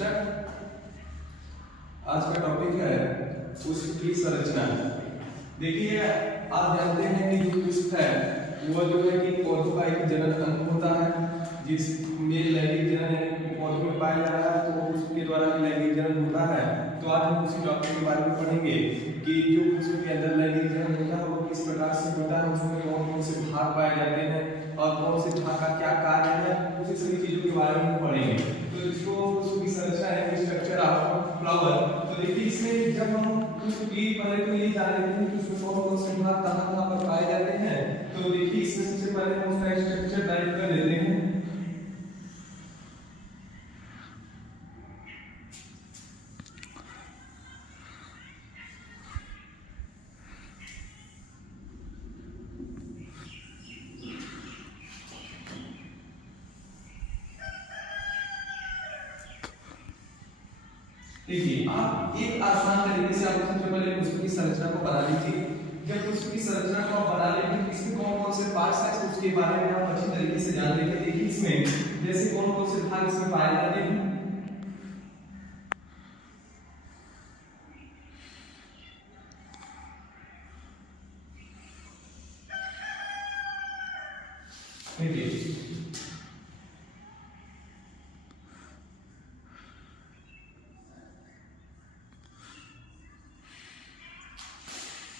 Start. आज का topic है पुष्प की संरचना। देखिए आप जानते हैं कि जो पुष्प है वो जो है कि पौधों का एक जनन अंग होता है, जिसमें लैंगिक जनन है पौधों में पाया जा रहा है, तो पुष्प के द्वारा लैंगिक जनन होता है। तो आज हम उसी टॉपिक के बारे में पढ़ेंगे कि जो पुष्प के अंदर लैंगिक जनन होता है वो किस प्रकार से होता है, उसमें कौन कौन से भाग पाए जाते हैं और कौन से भाग का क्या कार्य है, उसी सभी चीजों के बारे में पढ़ेंगे। तो इसको पुष्प की संरचना है, स्ट्रक्चर ऑफ फ्लावर। तो देखिए इसमें जब हम पुष्प की पहले तो ये जान लेते हैं कि उसमें कौन कौन से भाग कहाँ पर पाए जाते हैं। तो देखिए इसमें सबसे पहले हम उसका स्ट्रक्चर टाइप कर लेते हैं। देखिए आप एक आसान तरीके से आप सबसे पहले पुष्प की संरचना को बना लीजिए। जब पुष्प की संरचना को आप बना लेंगे इसमें कौन कौन से पार्ट्स हैं उसके बारे में आप अच्छी तरीके से जान लेंगे। देखिए इसमें जैसे कौन कौन से भाग इसमें पाए जाते हैं। देखिए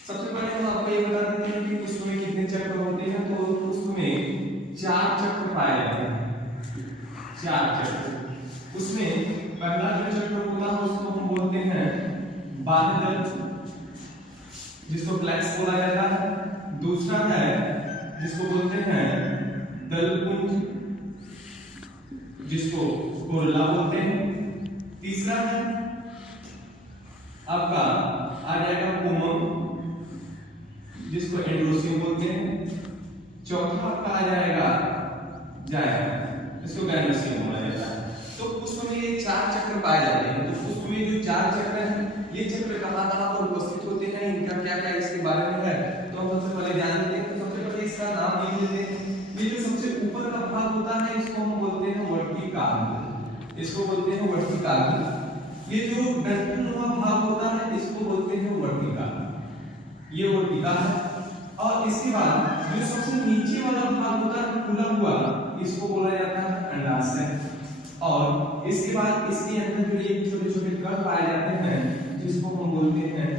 सबसे पहले हम आपको ये बता देते हैं कि पुष्प में कितने चक्र होते हैं। तो पुष्प में 4 चक्र पाए जाते हैं, 4 चक्र। उसमें पहला जो चक्र होता है उसको हम बोलते हैं बाह्यदल, जिसको फ्लैक्स बोला जाता है। दूसरा है जिसको बोलते हैं दलपुंज, जिसको कोरोला बोलते हैं। तीसरा है आपका आ जाएगा पोमम, जिसको एंड्रोसियम बोलते हैं। चौथा आपका आ जाएगा जाएगा, जिसको गाइनोसियम बोला जाता है। तो पुष्प में ये 4 चक्र पाए जाते हैं। तो पुष्प में जो 4 चक्र हैं ये चक्र कहाँ पर उपस्थित होते हैं, इनका क्या क्या इसके बारे में है तो हम सबसे पहले ध्यान देते हैं। तो सबसे पहले इसका नाम लिख लेते हैं। ये जो सबसे ऊपर का भाग होता है इसको हम बोलते हैं वर्टिकल, इसको बोलते हैं वर्टिकल। ये जो डंठलनुमा भाग होता है इसको बोलते हैं वर्टिका, ये वर्टिका है। और इसके बाद जो सबसे नीचे वाला भाग होता है खुला हुआ इसको बोला जाता है अंडाशय। और इसके बाद इसके अंदर जो ये छोटे छोटे कण पाए जाते हैं जिसको हम बोलते हैं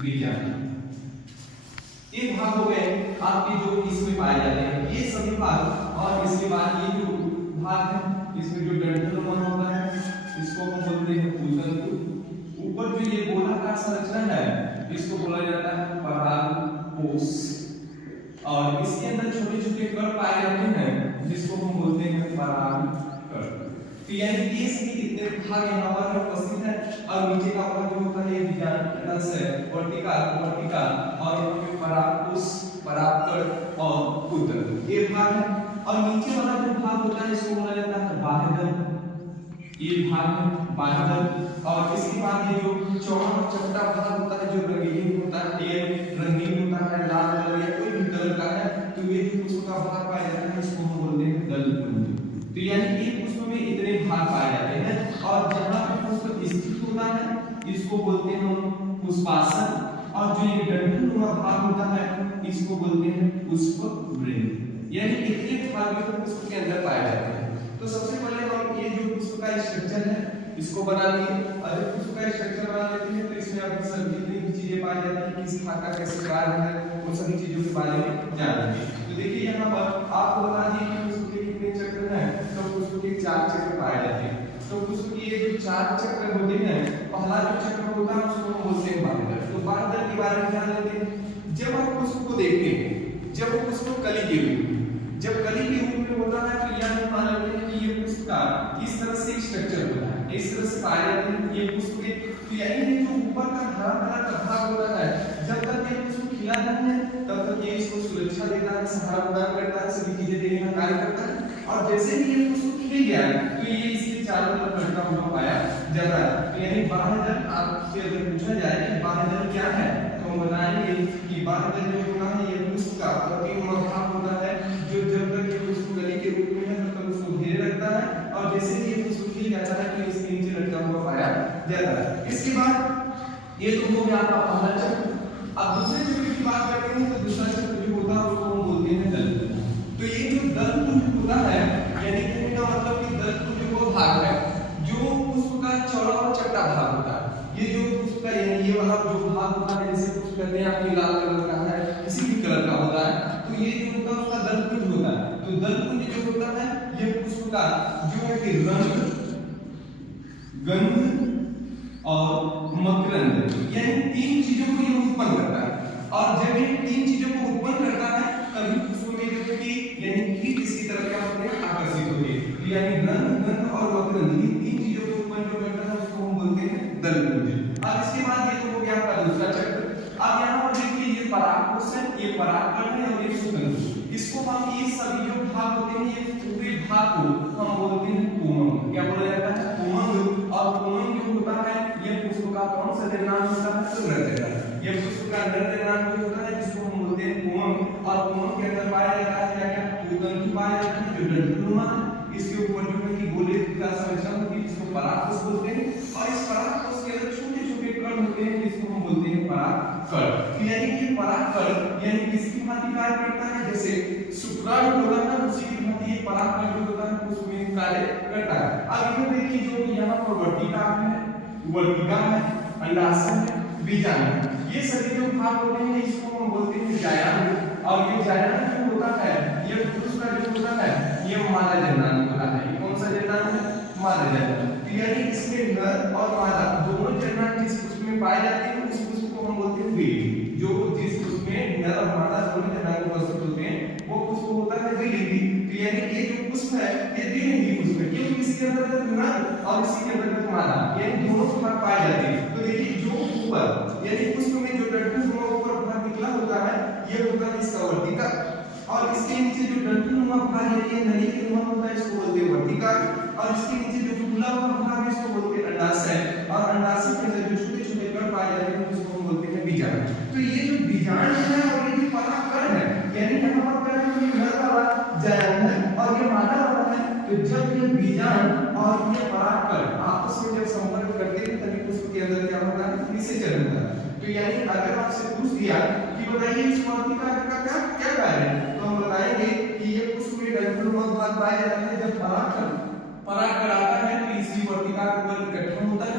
बीजाणु। ये भाग हो गए आपके जो इसमें पाए जाते हैं ये सभी भाग। और इसके बाद ये जो भाग है इसमें जो डंठलनुमा होता है इसको हम बोलते हैं पूतंतु। ऊपर जो ये गोलाकार संरचना है इसको बोला जाता है परागकोश। और इसके अंदर छोटे छोटे कण पाए जाते हैं जिसको हम बोलते हैं परागकण। तो यानी ये सभी कितने भाग यहाँ पर उपस्थित है। और नीचे का भाग जो होता है ये बीजांड वर्टिका और यहाँ पे परागकोश, परागकण और पूतंतु ये भाग है। और नीचे वाला जो भाग होता है इसको बोला जाता है बाह्यदल, ये भाग है बाह्यदल। और इसके बाद ये जो चौड़ा चपटा भाग होता है जो रंगीन होता है, ये रंगीन होता है लाल कलर या कोई भी कलर का है, तो ये जो पुष्प का भाग पाया जाता है इसको हम बोलते हैं दलपुंज। तो यानी कि पुष्प में इतने भाग पाए जाते हैं। और जहां पे पुष्प स्थित होता है इसको बोलते हैं हम पुष्पासन। और जो ये डंठलनुमा भाग होता है इसको बोलते हैं पुष्पवृंत। यानी इतने भाग जो पुष्प के अंदर पाए जाते हैं। तो सबसे पहले हम ये जो पुष्प का स्ट्रक्चर है इसको बना लिए। और जब पुष्प का स्ट्रक्चर बना लेते हैं तो इसमें आपकी सभी जितनी भी चीजें पाई जाती हैं किस भाग का कैसे कार्य है उन सभी चीजों के बारे में जान लेंगे। तो देखिए यहाँ पर आपको बता दिए कि पुष्प के कितने चक्र हैं। तो पुष्प के 4 चक्र पाए जाते हैं। तो पुष्प के ये जो 4 चक्र होते हैं, पहला जो चक्र होता है उसको हम बोलते हैं बाह्यदल। तो बाह्यदल के बारे में जान लेते हैं। जब आप पुष्प को देखते हैं, जब वो पुष्प कली के रूप में, जब कली के रूप में होता है तो यह मान लेते हैं कि ये पुष्प का इस तरह से स्ट्रक्चर होता है, इस तरह से पाए जाते हैं ये पुष्प के। तो यानी जो ऊपर का हरा हरा का भाग होता है जब तक ये पुष्प खिला नहीं है तब तक ये इसको सुरक्षा देता है, सहारा प्रदान करता है, सभी चीजें देने का कार्य करता है। और जैसे ही ये पुष्प खिल गया तो ये इसके चारों तरफ लटका हुआ पाया जाता है। तो यानी बाह्यदल आपसे अगर पूछा जाए कि बाह्यदल क्या है तो हम बताएंगे कि बाह्यदल जो होता है ये पुष्प का प्रतिबिंब भाग होता है जो जब तक ये पुष्प कली के रूप में है तब तक उसको घेरे रखता है। और जैसे ही ये पुष्प खिल जाता है तो इसके नीचे लटका इसके बाद ये तो हो गया आपका पहला चक्र। अब दूसरे चक्र की बात करते हैं तो दूसरा चक्र जो होता है उसको हम बोलते हैं दल पुंज। तो ये जो दल पुंज होता है यानी कहने का मतलब कि दल पुंज वो भाग है जो पुष्प का चौड़ा और चपटा भाग होता है। ये जो पुष्प का यानी ये वाला जो भाग होता है जैसे पुष्प कहते हैं आपके लाल कलर का है किसी भी कलर का होता है तो ये जो होता है उसका दल पुंज होता है। तो दल पुंज जो होता है ये पुष्प का जो है कि रंग, गंध और मकरंद यानी तीन चीजों को ये उत्पन्न करता है। और जब ये तीन चीजों को उत्पन्न करता है तभी पुष्प में जो कि यानी कीट इसकी तरफ क्या होते हैं आकर्षित होते हैं। तो यानी रंग, गंध और मकरंद ये तीन चीजों को उत्पन्न जो करता है उसको हम बोलते हैं दल पुंज। अब इसके बाद ये तो हो गया आपका दूसरा चक्र। अब यहाँ पर देखिए ये परागकोश है, ये परागकण है और ये शुक्राणु। इसको हम ये सभी जो भाग होते हैं ये पूरे भाग को हम बोलते हैं पुंज। क्या बोला जाता है पुंज। और पुंज जो होता है ये पुष्प का कौन सा निर्माण होता है तो नर। ये पुष्प का नर निर्माण जो होता है जिसको हम बोलते हैं पुंज। और पुंज के अंदर पाया जाता है क्या क्या तंतु पाया जाता है जो डंठलनुमा है। इसके ऊपर जो है कि गोले का संरचना होती है जिसको परागकोश बोलते हैं। और इस परागकोश के अंदर छोटे-छोटे कण होते हैं जिसको हम बोलते हैं परागकण। यानी कि परागकण यानी किसकी भांति कार्य करता है जैसे शुक्राणु होता है उसी की भांति ये परागकण जो होता है उसमें कार्य करता है। अब ये देखिए जो यहाँ पर वर्तिका है, अंडाशय है, बीजाणु है। ये सभी जो भाग होते हैं इसको हम बोलते हैं जायान। और ये जायान जो होता है ये पुरुष का जो होता है ये मादा जननांग होता है। ये कौन सा जननांग है मादा जननांग। यानी इसमें नर और मादा दोनों जननांग जिस पुष्प में पाए जाते हैं उस पुष्प को हम बोलते हैं द्विलिंगी। जो जिस पुष्प में नर और मादा दोनों जननांग उपस्थित होते हैं वो पुष्प होता है द्विलिंगी। तो यानी ये जो पुष्प है ये द्विलिंगी पुष्प है क्योंकि इसके अंदर नर और इसी के अंदर मादा यानी दोनों भाग पाए जाते हैं। तो देखिए जो ऊपर यानी पुष्प में जो डंठलनुमा ऊपर भाग निकला होता है ये होता है इसका वर्तिका। और इसके नीचे जो डंठलनुमा भाग है ये नली के नुमा होता है इसको बोलते हैं वर्तिका। और इसके नीचे जो फूला हुआ भाग है इसको बोलते हैं अंडाशय। और अंडाशय के अंदर जो छोटे-छोटे कण पाए जाते हैं उसको हम बोलते हैं बीजाणु। तो ये जो बीजाणु है और ये जो परागकण है यानी यहाँ पर क्या है ये नर वाला जायन है और ये मादा वाला है। तो जब ये बीजाणु और ये परागकण आपस में जब संपर्क करते हैं तभी पुष्प के अंदर क्या होता है निषेचन होता है। तो यानी अगर आपसे पूछ दिया कि बताइए इस वर्तिका का क्या कार्य है तो हम बताएंगे कि ये पुष्प में डंठलनुमा भाग पाया जाता है। जब परागकण आता है तो इसी वर्तिका के ऊपर इकट्ठा होता है।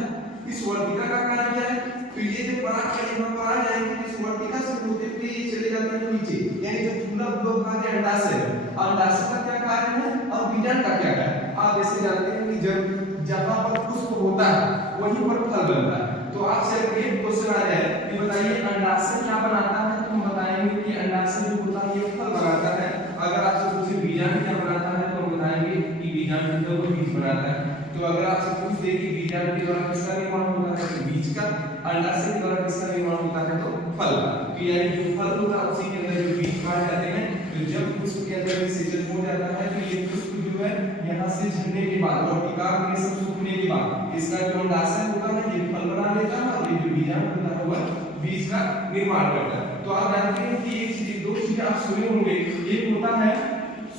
इस वर्तिका का कार्य क्या है तो ये जो परागकण यहाँ पर आ जाएंगे इस वर्तिका से होते हुए ये चले जाते हैं नीचे यानी जो फूला हुआ भाग है अंडाशय। अंडाशय का क्या कार्य है और बीजाणु का क्या कार्य है। आप जैसे जानते हैं कि जब जहाँ पर पुष्प होता है वहीं पर फल बनता है। तो आपसे अगर ये क्वेश्चन आ जाए कि बताइए अंडाशय क्या बनाता है तो हम बताएंगे कि अंडाशय जो होता है ये फल बनाता है। अगर आपसे पूछे बीजाणु क्या बनाता है तो हम बताएंगे कि बीजाणु जो है बीज बनाता है। तो अगर आपसे पूछ दे कि बीजाणु के द्वारा किसका निर्माण होता है तो बीज का, अंडाशय के द्वारा किसका निर्माण होता है तो फल का। तो यानी जो फल होता है उसी के अंदर जो बीज पाए जाते हैं। तो जब पुष्प के अंदर निषेचन हो जाता है तो ये पुष्प जो है यहाँ से झड़ने के बाद वर्तिका में सब सूखने के बाद इसका जो अंडाशय होता है ये फल बना लेता है और ये जो बीजाणु होता है वह बीज का निर्माण करता है। तो आप जानते हैं कि एक चीज दो चीजें आप सुने होंगे एक होता है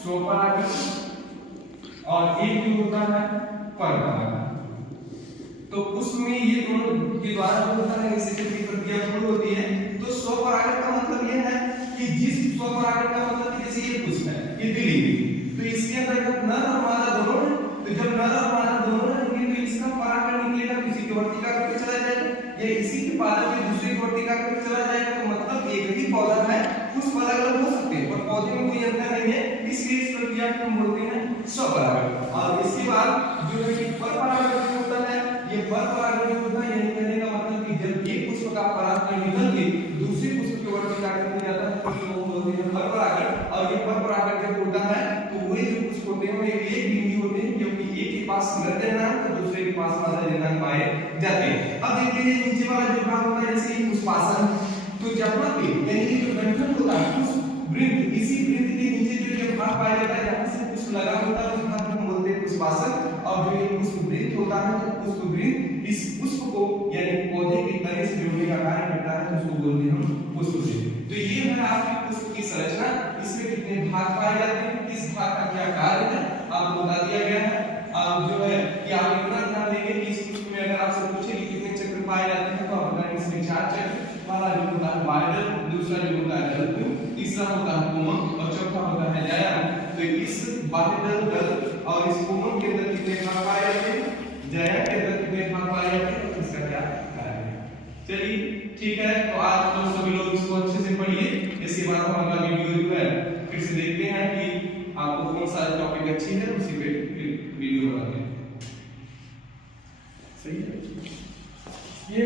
स्वपरागण और एक जो होता है परपरागण। तो पुष्प में ये दोनों के द्वारा जो होता है निषेचन की प्रक्रिया पूर्ण होती है। तो स्वपरागण का मतलब यह है कि जिस स्वपरागण का मतलब जैसे ये पुष्प है ये द्विलिंगी तो इसके अंदर नर और मादा दोनों है। तो जब नर और मादा दोनों रहेंगे तो इसका परागण निकलेगा किसी की वर्तिका पे चला जाएगा या इसी के पादप के दूसरे की वर्तिका पे चला जाएगा। तो मतलब एक ही पौधा है पुष्प अलग-अलग हो सकते हैं पर पौधे में कोई अंतर नहीं है इसलिए इस प्रक्रिया को हम बोलते हैं स्वपरागण। और इसके बाद जो है कि परपरागण होता है ये परपरागण होता है यानी कहने का मतलब कि जब एक पुष्प का परागण निकल के दूसरे पुष्प की वर्तिका में जाता है तो उसको हम बोलते हैं परपरागण। और ये परपरागण जब होता है तो वही जो पुष्प होते हैं एक बिंदु होते हैं क्योंकि एक के पास नर जननांग तो दूसरे के पास मादा जननांग पाए जाते हैं। अब देख लीजिए नीचे वाला जो भाग होता है जैसे पुष्पासन। तो जहाँ पे यानी जो डंठल होता है पुष्प वृंत इसी वृंत के नीचे जो भाग पाया जाता है जहाँ से पुष्प लगा होता है उस भाग को हम बोलते हैं पुष्पासन। और जो ये पुष्प वृंत होता है तो पुष्प वृंत इस पुष्प को यानी पौधे के तने से जोड़ने का कार्य करता है उसको बोलते हैं हम पुष्प वृंत। तो ये है आपकी पुष्प की संरचना। इसमें कितने भाग पाए जाते हैं किस भाग का क्या कार्य है आपको बता दिया गया है। आप जो है कि आप इतना ध्यान देंगे कि इस पुष्प में अगर आपसे पूछे कि कितने चक्र पाए जाते हैं, तो आप बताएंगे इसमें 4 चक्र, पहला जो होता है वायरल, दूसरा जो होता है दलकुन, तीसरा होता है पुमक और चौथा होता है जायम। तो इस बाह्यदल दल और इस पुमक के अंदर कितने भाग पाए जाते हैं, जायम के अंदर कितने भाग पाए जाते हैं, तो इसका क्या कार्य है। चलिए ठीक है, तो आज तो सभी लोग इसको अच्छे से पढ़िए, इसके बाद हम अगला वीडियो जो है फिर से देखते हैं कि आपको कौन सा टॉपिक अच्छी है, उसी पे वीडियो बनाते हैं। सही है ये